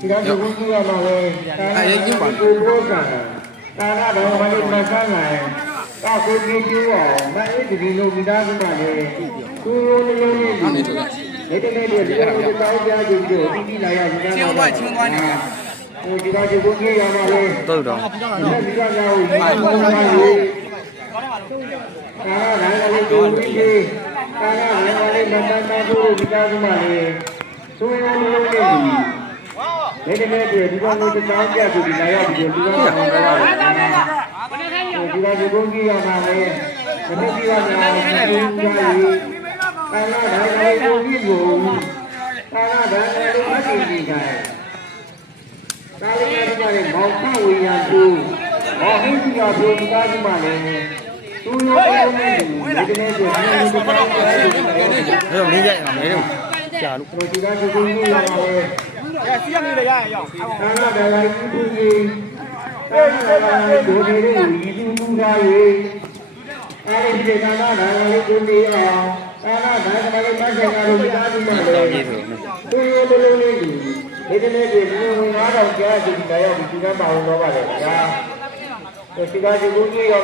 ဒီကနေ့ဘုရားမှာလေကိုဘောကတာနာတော်ဘာလို့မဆန်းလာလဲကောက်ကိုကြည့်အောင်မအေးဒီလိုမိသားစုမှာလေသူရိုးရိုးလေးဒီနေ့ဒီလိုတောင်းကြကြည့်ကြပြီးလာရပြီချင်းသွားနေဟိုဒီကနေ့ဘုရားမှာလေတော့ဒီကနေ့ရောက်ပြီဘာလို့မလဲကာနာလည်းကိုကြီးကာနာလည်းမတန်တာတို့မိသားစုမှာလေသူရိုးရိုးလေးဒီနေ့ဒီကောင်ကိုတောင်းကြကြပြီးလာရပြီဒီကောင်ကလည်းဒီကနေ့ဘုရားမှာလေမနေ့ကညာဒီကနေ့ကာနာလည်းကိုကြီးကိုကာနာလည်းကိုကြီးကြတယ်ကာလေးကလည်းမောင်ခဝေယံသူမောင်ဟင်းကြီးကပြောမိသားစုမှာလေသူရိုးရိုးလေးဒီနေ့ဒီကောင်ကိုတောင်းကြပြီးအဲ့တော့နေကြရအောင်နေတော့ကြာလို့ဒီကနေ့ဘုရားမှာလေစီရနေရရအောင် ကာနာလည်းကိုကြီးကာနာလည်းကိုကြီးကိုဒီလူသားရေအဲဒီကာနာလည်းကိုကြီးအောင်ကာနာလည်းမဆိုင်ကာလို့မိသားစုမှာလေသူရိုးရိုးလေးဒီနေ့ဒီလူ9000ကျားဒီတရားဒီကပါအောင်တော့ပါလေဒါဒီကနေ့ဘုရား